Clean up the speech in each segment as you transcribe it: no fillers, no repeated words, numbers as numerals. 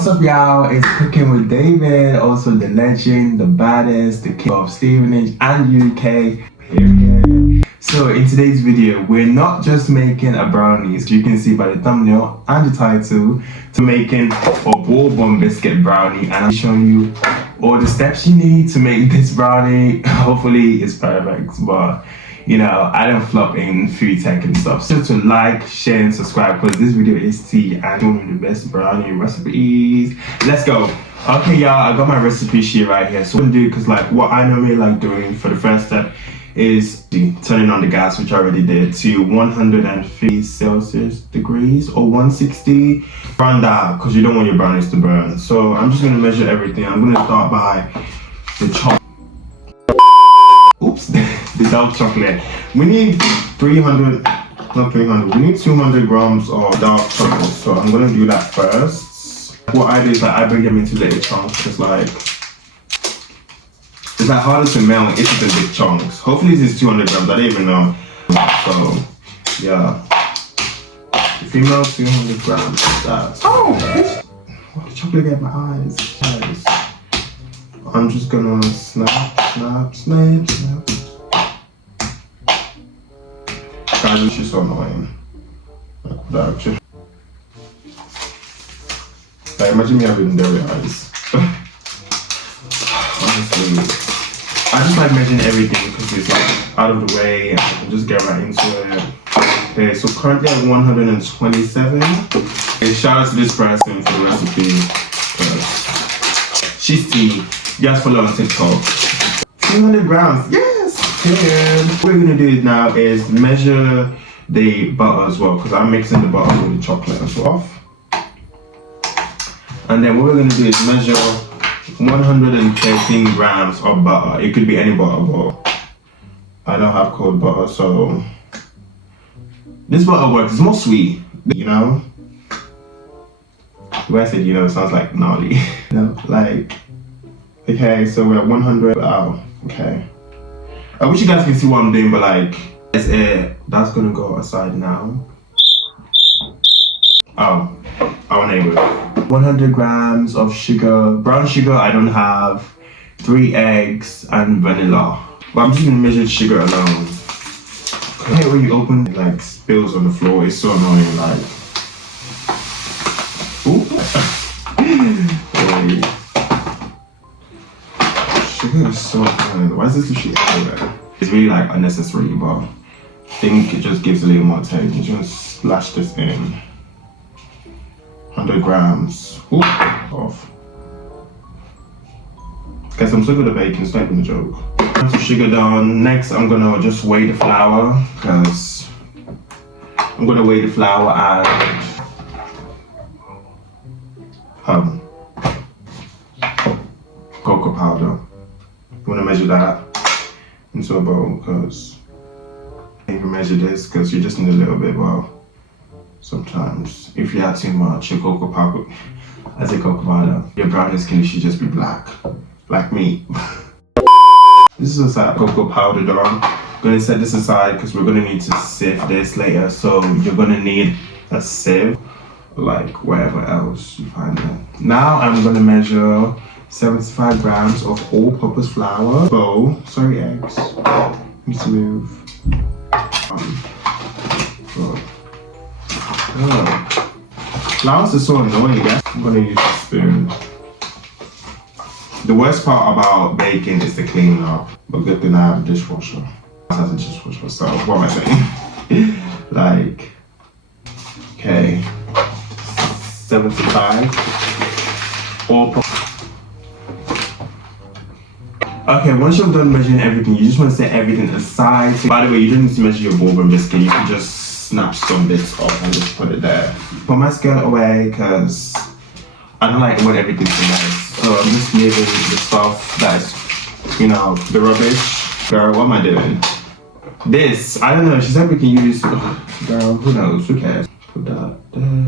What's up, y'all? It's Cooking with David, also the legend, the baddest, the king of Stevenage and UK, period. So in today's video, we're not just making a brownie, as you can see by the thumbnail and the title, to making a Bourbon biscuit brownie, and I'm showing you all the steps you need to make this brownie. Hopefully it's perfect, but you know, I don't flop in food tech and stuff. So to like, share and subscribe, because this video is tea and one of the best brownie recipes. Let's go. Okay, y'all, I got my recipe sheet right here. So what I'm gonna do, because like what I normally like doing for the first step is turning on the gas, which I already did, to 150 Celsius degrees or 160. Around that, because you don't want your brownies to burn. So I'm just gonna measure everything. I'm gonna start by the chocolate. Oops, the dark chocolate. We need 200 grams of dark chocolate. So I'm gonna do that first. What I do is that I break them into little chunks, just like, it's like harder to melt if it's in big chunks. Hopefully this is 200 grams, I don't even know. So, yeah. If you melt 200 grams, that's... Oh! What the chocolate get in my eyes? Guys. I'm just gonna snap. Guys, this is so annoying. Like, that actually. Like, imagine me having dairy eyes. Honestly, I just like measuring everything because it's like out of the way and I can just get right into it. Okay, so currently at 127. Hey, shout out to this person for the recipe. She's tea. You guys follow on TikTok. 200 grams, yes! And what we're gonna do now is measure the butter as well, because I'm mixing the butter with the chocolate as well. And then what we're gonna do is measure 113 grams of butter. It could be any butter, but I don't have cold butter, so this butter works. It's more sweet, you know? The way I said, you know, it sounds like gnarly. You know, like, okay, so we're at 100. Wow, okay. I wish you guys can see what I'm doing, but like, that's gonna go aside now. Oh, I enable it. 100 grams of sugar, brown sugar I don't have, 3 eggs and vanilla. But I'm just gonna measure sugar alone. I hate when you open it, like spills on the floor. It's so annoying. Like, ooh. Wait. Sugar is so good. Why is this shit everywhere? It's really like unnecessary, but I think it just gives a little more taste. You just splash this in. 100 grams. Ooh, off. Guys, I'm so good at baking, it's not even a joke. Put some sugar down. Next, I'm gonna just weigh the flour, because I'm gonna weigh the flour and cocoa powder. You wanna measure that into a bowl, because you can measure this, because you just need a little bit. Well, sometimes if you add too much, your cocoa powder, your brownies can literally just be black, like me. This is aside cocoa powder down. I'm gonna set this aside because we're gonna need to sieve this later. So you're gonna need a sieve, like wherever else you find it. Now I'm gonna measure 75 grams of all-purpose flour. Bowl, sorry, eggs. Need to move. Flours is so annoying, guys. I'm gonna use a spoon. The worst part about baking is the cleaning up, but good thing I have a dishwasher. I have a dishwasher, so what am I saying? Like, okay, 75. Okay, once you're done measuring everything, you just want to set everything aside. So, by the way, you don't need to measure your Bourbon biscuit. You can just snap some bits off and just put it there. Put my scale away because I don't like when everything's nice. So I'm just leaving the stuff that's, you know, the rubbish. Girl, what am I doing? This, I don't know, she said we can use, girl, who knows, who cares? Put that there.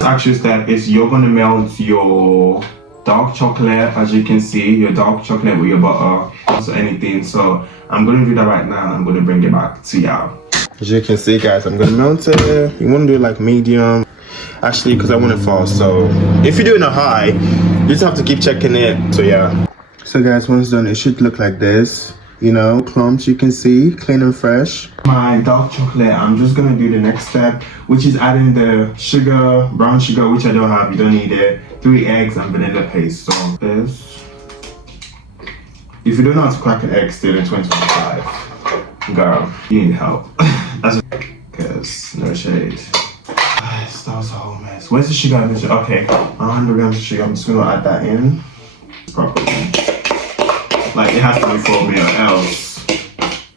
Actual step is you're gonna melt your dark chocolate, as you can see, your dark chocolate with your butter, also anything. So I'm gonna do that right now. I'm gonna bring it back to y'all. As you can see, guys, I'm gonna melt it. You want to do it like medium, actually, because I want it fast. So if you're doing a high, you just have to keep checking it. So yeah. So guys, once done, it should look like this. You know, clumps you can see, clean and fresh. My dark chocolate, I'm just gonna do the next step, which is adding the sugar, brown sugar, which I don't have, you don't need it. 3 eggs and vanilla paste. So this. If you don't know how to crack an egg still in 2025, girl, you need help. That's because no shade. Guys, that was a whole mess. Where's the sugar? Okay, 100 grams of sugar. I'm just gonna add that in properly. Like it has to be for me or else.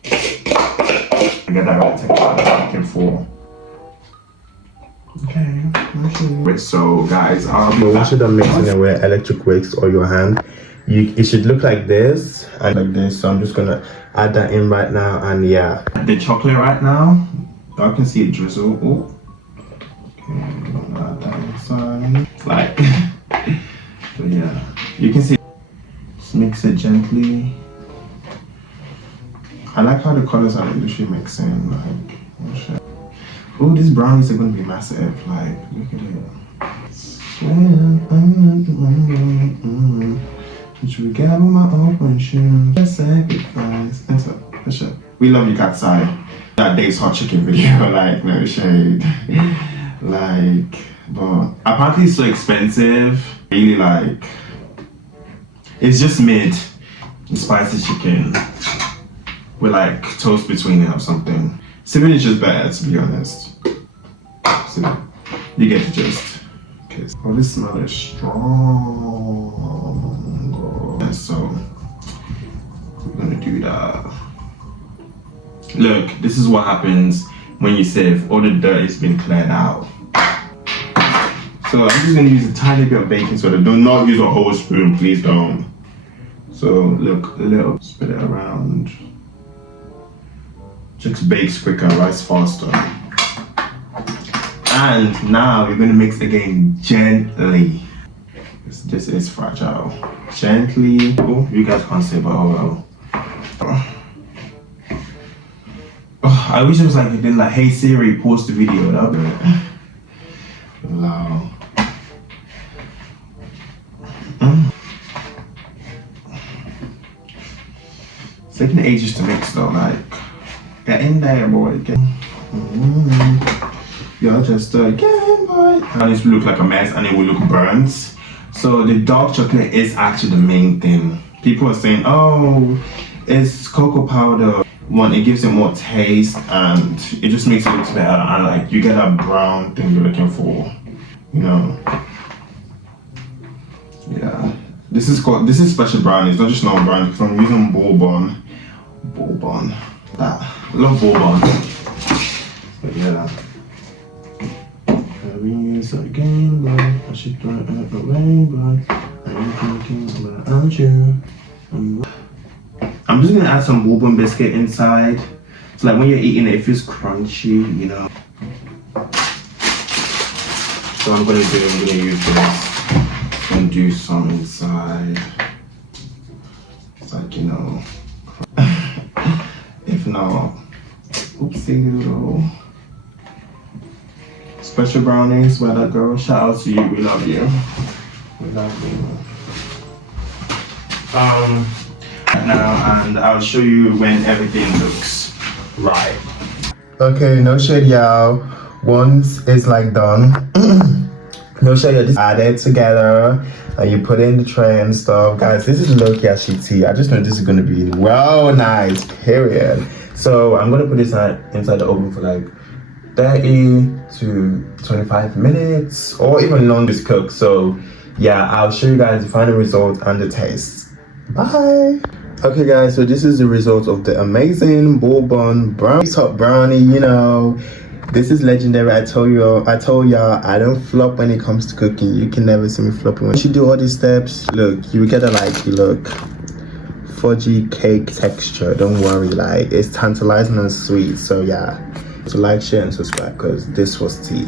I get that right texture I'm looking for. Okay, wait, so guys, once you're done mixing it with electric wicks or your hand, it should look like this and like this. So I'm just gonna add that in right now, and yeah. The chocolate right now, y'all can see it drizzle. Oh, okay, I'm gonna add that inside. Like, so yeah, you can see. Just mix it gently. I like how the colors are literally mixing. Like, oh shit. Oh, these brownies are gonna be massive. Like, look at it. Which we get on my open shoes. Sacrifice. We love you, cat's eye. That day's hot chicken video, like, no shade. Like, but apparently it's so expensive. Really, like, it's just mid. The spicy chicken with like toast between it or something. Cinnamon is just better, to be honest. So you get the gist. Okay. Oh, this smell is strong. And so we're gonna do that. Look, this is what happens when you sieve. All the dirt has been cleared out. So I'm just gonna use a tiny bit of baking soda. Do not use a whole spoon, please don't. So look, a little, spread it around. Just bakes quicker, rise faster. And now you're gonna mix again gently. This is fragile. Gently. Oh, you guys can't see, but oh well. Oh, I wish it was like it did like, hey Siri, pause the video. That'd be it. Wow. It's taking ages to mix though, like, get in there, boy, get. You're just a game boy. And this will look like a mess and it will look burnt. So the dark chocolate is actually the main thing. People are saying, oh, it's cocoa powder. One, it gives it more taste and it just makes it look better. And like, you get that brown thing you're looking for, you know. Yeah. This is special brownies, not just normal brownies, because I'm using Bourbon. That. I love Bourbon. But yeah. It's a game, boy. I should throw it away, boy. I'm thinking about you. I'm just gonna add some Bourbon biscuit inside. So like when you're eating it, it feels crunchy, you know. So I'm gonna use this and do some inside. It's like, you know. If not, oopsie doodle. Special brownies, by that girl. Shout out to you. We love you. We love you. Now, and I'll show you when everything looks right. Okay, no shade, y'all. Once it's like done, no shade, you just add it together and you put it in the tray and stuff. Guys, this is low-key tea. I just know this is gonna be well nice, period. So I'm gonna put this inside the oven for like 30 to 25 minutes or even longer to cook. So yeah, I'll show you guys the final result and the taste. Bye. Okay guys, so this is the result of the amazing Bourbon brownie, you know. This is legendary. I told y'all I don't flop when it comes to cooking. You can never see me flopping. Once you do all these steps, look, you will get a fudgy cake texture. Don't worry, like it's tantalizing and sweet. So yeah, so like, share and subscribe because this was tea.